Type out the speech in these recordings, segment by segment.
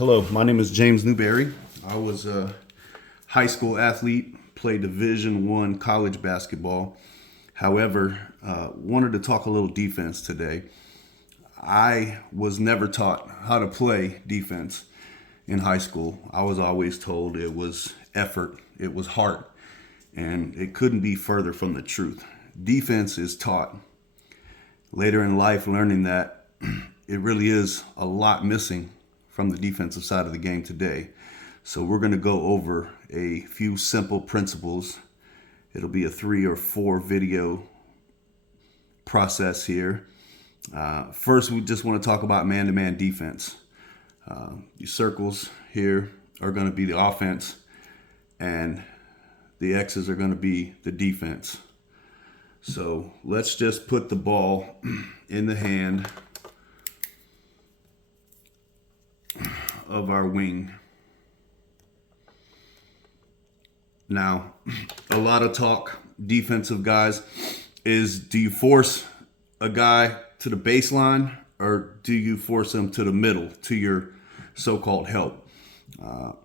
Hello, my name is James Newberry. I was a high school athlete, played Division I college basketball. However, wanted to talk a little defense today. I was never taught how to play defense in high school. I was always told it was effort, it was heart, and it couldn't be further from the truth. Defense is taught. Later in life, learning that it really is a lot missing from the defensive side of the game today. So we're going to go over a few simple principles. It'll be a 3 or 4 video process here. First, we just want to talk about man-to-man defense. Your circles here are going to be the offense, and the X's are going to be the defense. So let's just put the ball in the hand of our wing. Now, a lot of talk, defensive guys, is do you force a guy to the baseline or do you force him to the middle, to your so-called help? A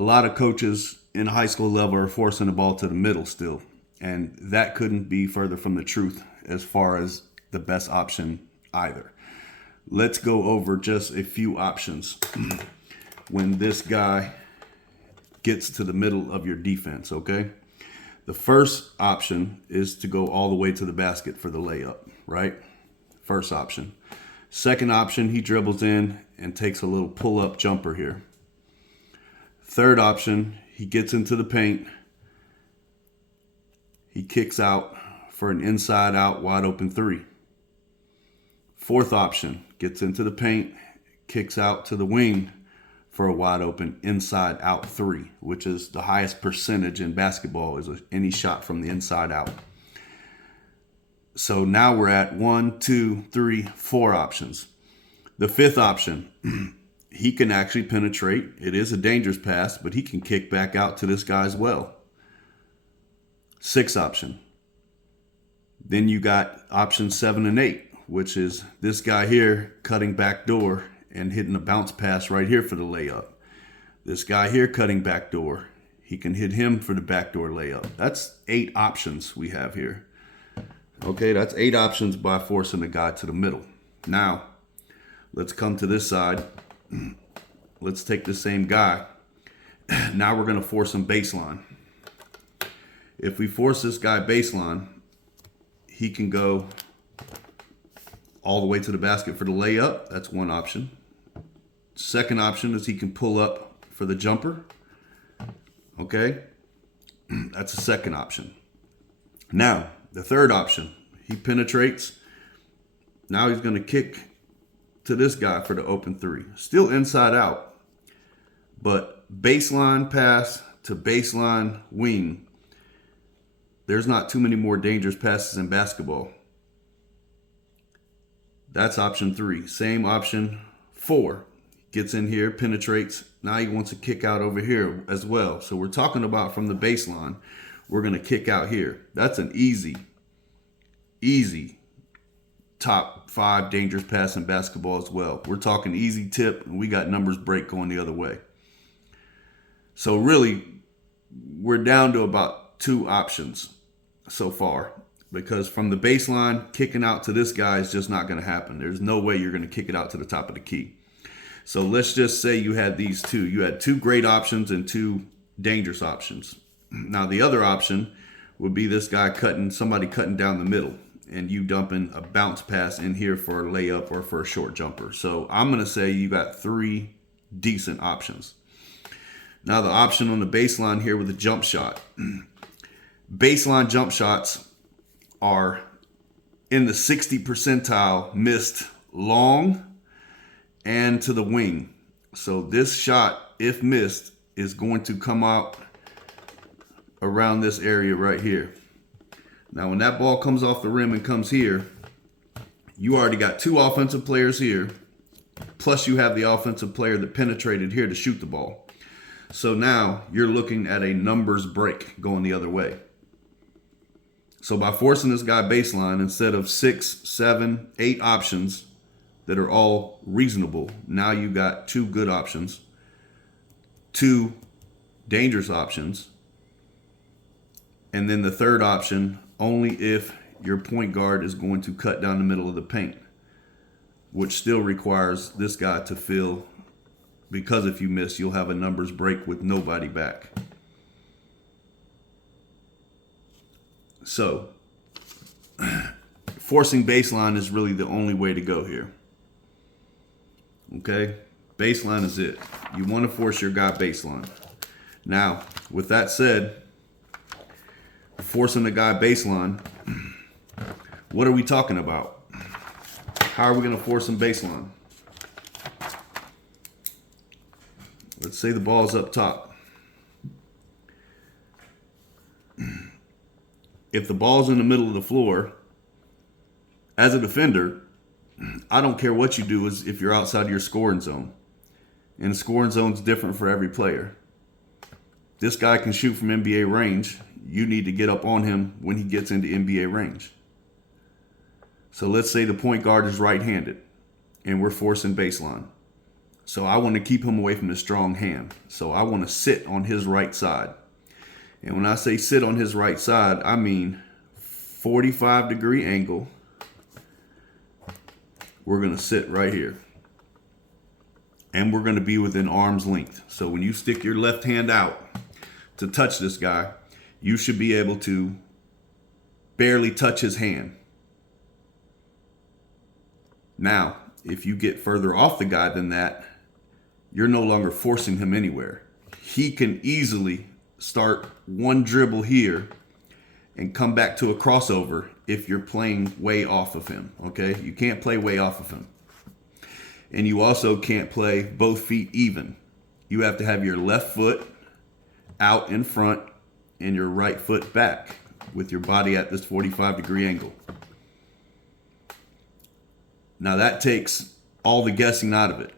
lot of coaches in high school level are forcing the ball to the middle still. And that couldn't be further from the truth as far as the best option either. Let's go over just a few options when this guy gets to the middle of your defense, okay? The first option is to go all the way to the basket for the layup, right? First option. Second option, he dribbles in and takes a little pull-up jumper here. Third option, he gets into the paint. He kicks out for an inside-out wide-open 3. Fourth option, gets into the paint, kicks out to the wing for a wide-open inside-out 3, which is the highest percentage in basketball is any shot from the inside out. So now we're at 1, 2, 3, 4 options. The fifth option, he can actually penetrate. It is a dangerous pass, but he can kick back out to this guy as well. Sixth option. Then you got option 7 and 8, which is this guy here cutting back door and hitting a bounce pass right here for the layup. This guy here cutting back door. He can hit him for the backdoor layup. That's 8 options we have here. Okay, that's 8 options by forcing the guy to the middle. Now, let's come to this side. Let's take the same guy. Now we're going to force him baseline. If we force this guy baseline, he can go all the way to the basket for the layup. That's one option. Second option is he can pull up for the jumper. Okay, that's a second option. Now, the third option, he penetrates. Now he's going to kick to this guy for the open 3. Still inside out, but baseline pass to baseline wing. There's not too many more dangerous passes in basketball. That's option 3. Same option 4. Gets in here, penetrates. Now he wants to kick out over here as well. So we're talking about from the baseline, we're going to kick out here. That's an easy top 5 dangerous pass in basketball as well. We're talking easy tip, and we got numbers break going the other way. So really, we're down to about 2 options so far, because from the baseline, kicking out to this guy is just not going to happen. There's no way you're going to kick it out to the top of the key. So let's just say you had these 2. You had 2 great options and 2 dangerous options. Now the other option would be this guy somebody cutting down the middle, and you dumping a bounce pass in here for a layup or for a short jumper. So I'm going to say you got 3 decent options. Now the option on the baseline here with a jump shot. Baseline jump shots are in the 60 percentile missed long and to the wing. So this shot, if missed, is going to come out around this area right here. Now when that ball comes off the rim and comes here, you already got 2 offensive players here, plus you have the offensive player that penetrated here to shoot the ball. So now you're looking at a numbers break going the other way. So by forcing this guy baseline, instead of 6, 7, 8 options that are all reasonable, now you got 2 good options. two dangerous options. And then the third option, only if your point guard is going to cut down the middle of the paint, which still requires this guy to fill, because if you miss, you'll have a numbers break with nobody back. So, forcing baseline is really the only way to go here. Okay? Baseline is it. You want to force your guy baseline. Now, with that said, forcing the guy baseline, what are we talking about? How are we going to force him baseline? Let's say the ball's up top. If the ball's in the middle of the floor, as a defender, I don't care what you do if you're outside of your scoring zone. And the scoring zone's different for every player. This guy can shoot from NBA range. You need to get up on him when he gets into NBA range. So let's say the point guard is right-handed and we're forcing baseline. So I want to keep him away from his strong hand. So I want to sit on his right side. And when I say sit on his right side, I mean 45-degree angle. We're going to sit right here. And we're going to be within arm's length. So when you stick your left hand out to touch this guy, you should be able to barely touch his hand. Now, if you get further off the guy than that, you're no longer forcing him anywhere. He can easily start one dribble here and come back to a crossover if you're playing way off of him, okay? You can't play way off of him. And you also can't play both feet even. You have to have your left foot out in front and your right foot back with your body at this 45-degree angle. Now that takes all the guessing out of it.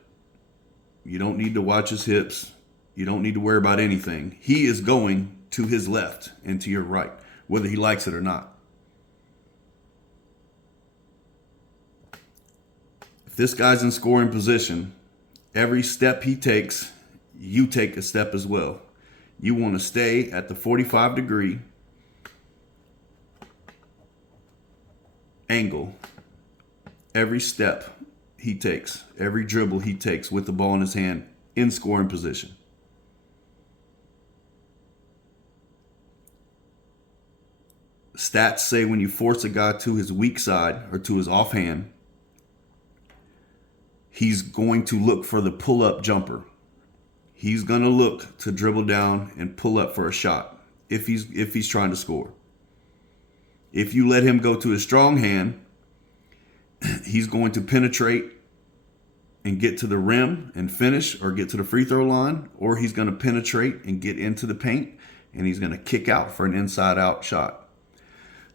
You don't need to watch his hips. You don't need to worry about anything. He is going to his left and to your right, whether he likes it or not. If this guy's in scoring position, every step he takes, you take a step as well. You want to stay at the 45-degree angle every step he takes, every dribble he takes with the ball in his hand in scoring position. Stats say when you force a guy to his weak side or to his offhand, he's going to look for the pull-up jumper. He's going to look to dribble down and pull up for a shot if he's trying to score. If you let him go to his strong hand, he's going to penetrate and get to the rim and finish, or get to the free throw line, or he's going to penetrate and get into the paint and he's going to kick out for an inside out shot.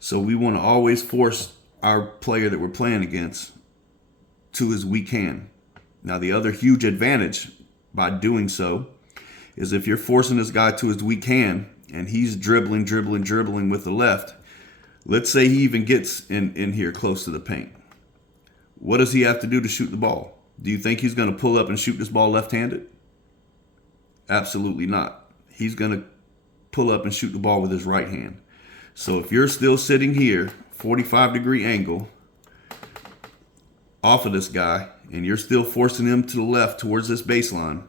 So we want to always force our player that we're playing against to his weak hand. Now the other huge advantage by doing so is if you're forcing this guy to his weak hand and he's dribbling with the left, let's say he even gets in here close to the paint. What does he have to do to shoot the ball? Do you think he's going to pull up and shoot this ball left-handed? Absolutely not. He's going to pull up and shoot the ball with his right hand. So if you're still sitting here, 45-degree angle off of this guy, and you're still forcing him to the left towards this baseline,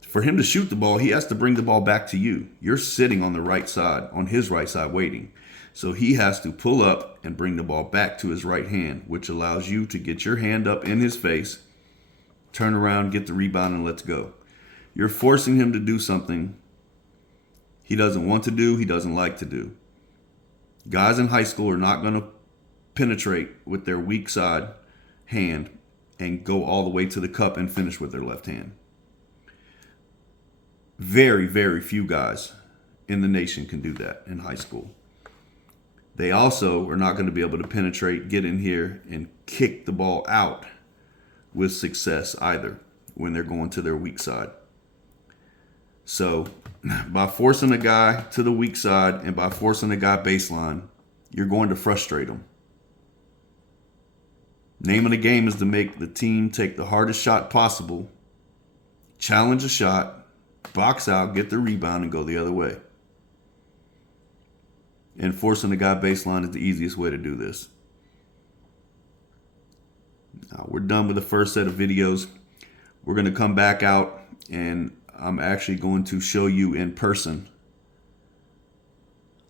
for him to shoot the ball, he has to bring the ball back to you. You're sitting on the right side, on his right side waiting. So he has to pull up and bring the ball back to his right hand, which allows you to get your hand up in his face, turn around, get the rebound, and let's go. You're forcing him to do something he doesn't want to do, he doesn't like to do. Guys in high school are not going to penetrate with their weak side hand and go all the way to the cup and finish with their left hand. Very, very few guys in the nation can do that in high school. They also are not going to be able to penetrate, get in here, and kick the ball out with success either when they're going to their weak side. So by forcing a guy to the weak side and by forcing a guy baseline, you're going to frustrate them. Name of the game is to make the team take the hardest shot possible, challenge a shot, box out, get the rebound, and go the other way. And forcing the guy baseline is the easiest way to do this. Now, we're done with the first set of videos. We're going to come back out, and I'm actually going to show you in person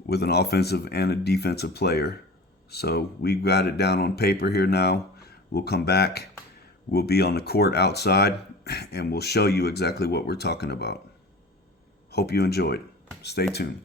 with an offensive and a defensive player. So we've got it down on paper here now. We'll come back. We'll be on the court outside, and we'll show you exactly what we're talking about. Hope you enjoyed. Stay tuned.